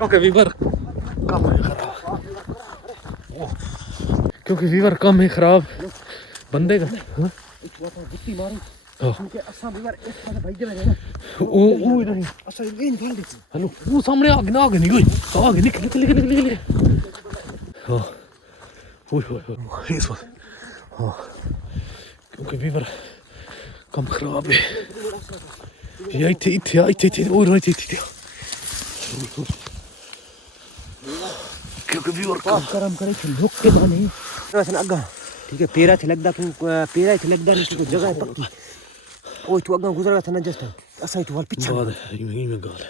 क्योंकि वीवर कम है खराब, क्योंकि वीवर कम है खराब बंदे का। हेलो वो सामने आगे ना, आगे नहीं कोई, आगे निकल निकल निकल निकल निकल। हाँ इस बार हाँ, क्योंकि वीवर कम खराब है। ये इथे इथे इथे इथे और इथे इथे, क्योंकि वीवर कम करम करे लोग के माने वैसे अगा ठीक है। पेरा थे लगदा कि पेरा थे लगदा नहीं कोई जगह पक्की। ओ तू अगा गुजर गया था ना जस्ट असा तू वाल पीछे बात है। ये गाल है,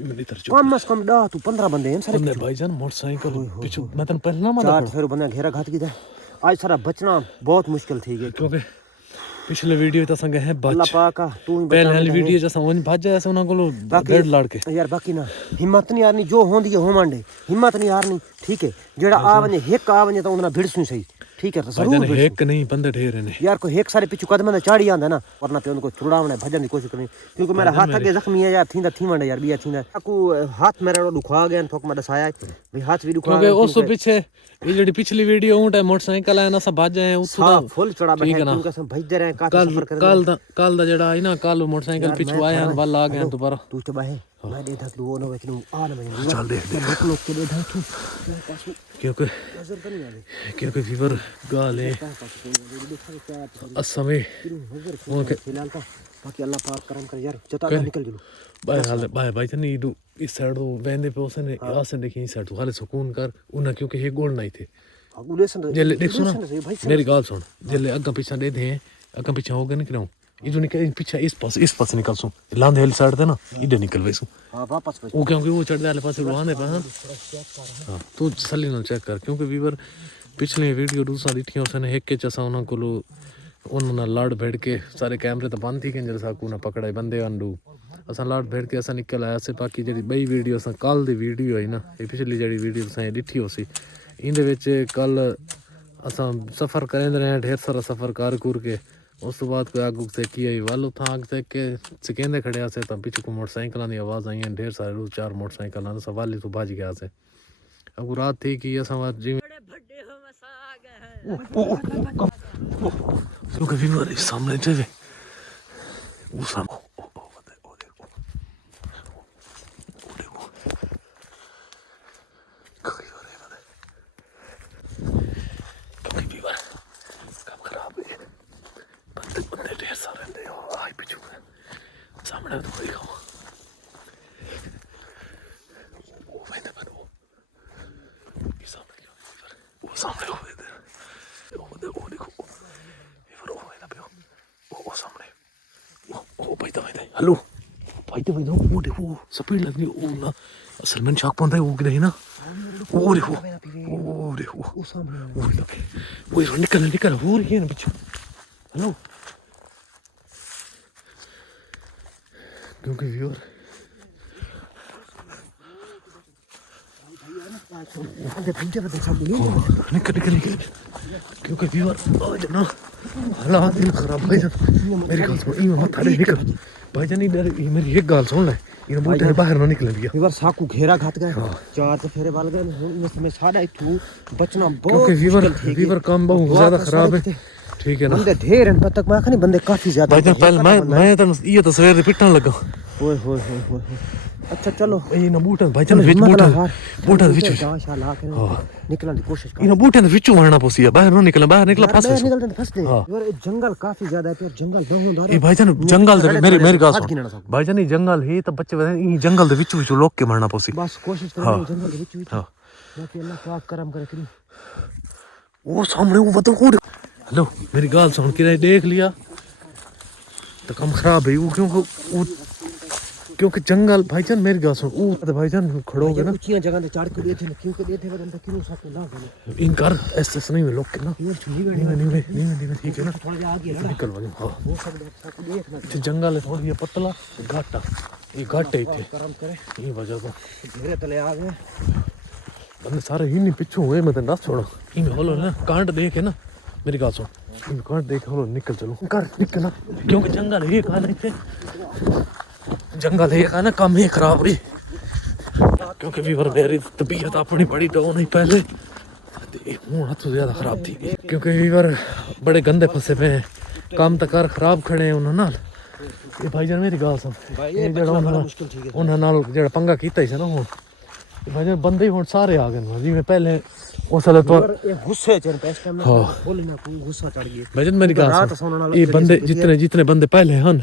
ये इधर चुप कम से कम 10 तू 15 बंदे हैं सारे बंदे भाईजान मोटरसाइकिल पीछे। मैं तन पहले ना मार चार फेर बंदा घेरा घात की था। आज सारा बचना बहुत मुश्किल थी गई, क्योंकि पिछले वीडियो त संग है अल्लाह बच पाक तू ही पहले वाली वीडियो जैसा वन भाज ऐसे उना को डेढ़ लाड़ के यार। बाकी ना हिम्मत नहीं हारनी, जो होंदी है हो मांडे, हिम्मत नहीं हारनी ठीक है। जेड़ा आ वने हेक आ वने तो उना भिड़सू सही ठीक है। तो जरूर एक नहीं बंदे ढेर ने यार कोई हेक सारे पीछे कदम में चाड़ी आंदा ना, वरना पे उनको छुड़ावने भजन की कोशिश करनी। क्योंकि मेरा हाथ आगे जख्मी है यार, थींदा थी मंडे यार बिया थींदा को हाथ मेरा दुखा गया ठोक में दसाया भाई, हाथ भी दुखा गया। क्योंकि उससे पीछे ये जेडी पिछली वीडियो उंटा मोटरसाइकिल है ना सब भाज जाए उसदा फुल चढ़ा बैठे उनका सब भज दे रहे हैं काफी सफर कर। कल दा जेड़ा है ना, कल मोटरसाइकिल पीछे आया है बल आ गया दोबारा। तू तो बाहे मैं दे दस दो नो बेचनु आ ना मैं चल देख दे लोग के दे धा तू क्योंकि नजर तो नहीं आ रही। क्योंकि फीवर गाल है असमे ओके फिलहाल तो बाकी अल्लाह पाक करम कर यार जता निकल जलो बाय हाल बाय बाय तनी दो इस साइड तो वेंदे पे उसने आसे देखी इस साइड तो हाले सुकून कर उना, क्योंकि हे गोल नहीं थे जेले देख सुना मेरी गाल सुन, जेले अग्गा पीछा दे दे अग्गा पीछा हो गए ना क्यों ये जो निकल पीछा इस पास निकल सू लांदे वाली साइड थे ना इधर निकल वैसू। हां वापस वो क्योंकि वो चढ़ वाले पास रुआने पे। हां तू सली ना चेक कर, क्योंकि वीवर पिछले वीडियो दूसरा दिखियो उसने एक के चसा उना को उन्होंने लाड़ भेड़ के सारे कैमरे तो बंद थी कि जैसा को ना पकड़ा बंदे अंडू असा लाड़ भेड़ के असा निकल आया से। बाकी जी बई वीडियो अस कल दी वीडियो है ना, ये पिछली जी वीडियो तुसें दिखी हो सी इंदे विच कल असा सफ़र करेंदे रहे ढेर सारा सफ़र कर कुर के। उस तो बाद कोई आगू से की आई वाल उथा आग से के सिकेंदे खड़े से तब पीछे को मोटरसाइकिल की आवाज़ आई है, ढेर सारे 4 मोटरसाइकिल सवाली तो भाज गया से। अब रात थी कि असा जी सामने चले वो सामने सामने तो कोई खाओ वो वैसे पर वो सामने वो सामने हो इधर वो देखो इधर वो वैसे पे वो सामने वो भाई तो हेलो भाई तो वो देखो स्पीड लगनी वो ना असल में शाक पौंदा है वो कि नहीं ना वो देखो वो सामने वो निकल निकल वो रही है ना पीछे। हेलो क्योंकि व्यूअर निकल निकल निकल क्योंकि व्यूअर ना हालात ही खराब भाई जान मेरी गाल सुन इमा मत खड़े निकल भाई जान इधर मेरी एक गाल सुन ले इन बूटे बाहर ना निकल दिया व्यूअर साकू घेरा घात गए चार तो फेरे बाल गए में सादा इथू बचना बहुत क्योंकि व्यूअर काम बहुत ज्यादा खराब है ठीक है ना। बंदे ढेर हैं तक मैं खनी बंदे काफी ज्यादा भाई पहले मैं तो ये तो सवेरे पिटने लगा ओए होए होए अच्छा चलो ये ना बूटा भाई जान विच बूटा विच निकलने की कोशिश कर इन बूटे विच मारना पोसी बाहर निकला फंस निकलते फंस दे यार जंगल काफी ज्यादा है और जंगल बहुत ये भाई जान जंगल मेरी गाल सुन भाई जान ये जंगल है तो बच्चे ये जंगल दे विच लोग के मारना पोसी बस कोशिश कर जंगल दे विच बाकी अल्लाह पाक करम करे करी वो सामने वो बता को हेलो मेरी गाल सुन के देख लिया तो कम खराब है वो क्योंकि जंगल भाईजान मेरी गाल सुन वो भाईजान खड़ो हो गए ना ऊंची जगह पे चढ़ के दिए थे क्यों के दिए थे बदन क्यों साथ ला गए इनकार ऐसे नहीं में लोग के ना नहीं ठीक है ना थोड़ा आगे निकल वाले हां वो सब साथ देखना जंगल है थोड़ी ये पतला घाटा ये घाटे थे करम करे ये वजह को मेरे तले आ गए बंदे सारे ही नहीं पीछे हुए मैं दस छोड़ो इन होलो ना कांड देख है ना मेरी गाल सुन इन कांड देख होलो निकल चलो कर निकल क्योंकि जंगल है कहां नहीं थे जंगल है ना कम ही खराब हुई क्योंकि वीवर मेरी तबीयत अपनी बड़ी डाउन ही पहले हूँ हथ ज्यादा खराब थी गई क्योंकि वीवर बड़े गंदे फसे पे हैं काम तक कर खराब खड़े हैं उन्होंने नाल ये भाईजान मेरी गाल सुन उन्होंने नाल जेड़ा पंगा कीता ही ना हुन भाईजान बंदे ही हुन सारे आ गए जिवें पहले उस वाले तो गुस्से च पे इस टाइम ना बोलना कोई गुस्सा चढ़ गया भाईजान मेरी गाल सुन ये बंदे जितने बंदे पहले हैं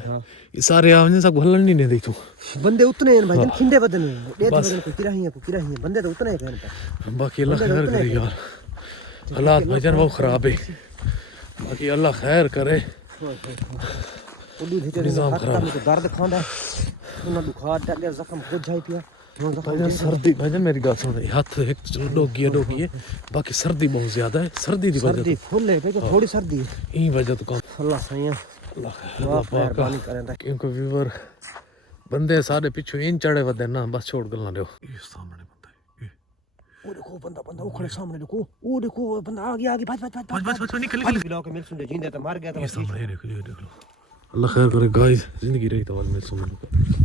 ये सारे आ सब हलन नहीं दे तू बंदे उतने हैं भाईजान खिंडे बदन डेथ बदन को किराही है बंदे तो उतने हैं बाकी अल्लाह खैर करे यार हालात भाईजान बहुत खराब है बाकी अल्लाह खैर करे निजाम खराब तो दर्द खांदा उन्हें बुखार चढ़ गया जख्म हो जाई पिया भाईजान सर्दी भाईजान मेरी गाल सुन हाथ एक डोगी है बाकी सर्दी बहुत ज्यादा है सर्दी दी वजह सर्दी फुल है भाई थोड़ी सर्दी है ई वजह तो काम अल्लाह सही है अल्लाह मेहरबानी करे क्योंकि व्यूअर बंदे सारे पीछे इन चढ़े वदे ना बस छोड़ गलना दो ये सामने बंदा है वो देखो बंदा वो खड़े सामने देखो वो देखो बंदा आ गया आगे बच निकल बिलाव के मिल सुन जिंदा तो मर गया था ये सामने ये देख लो अल्लाह खैर करे गाइस जिंदगी रही तो मिल सुन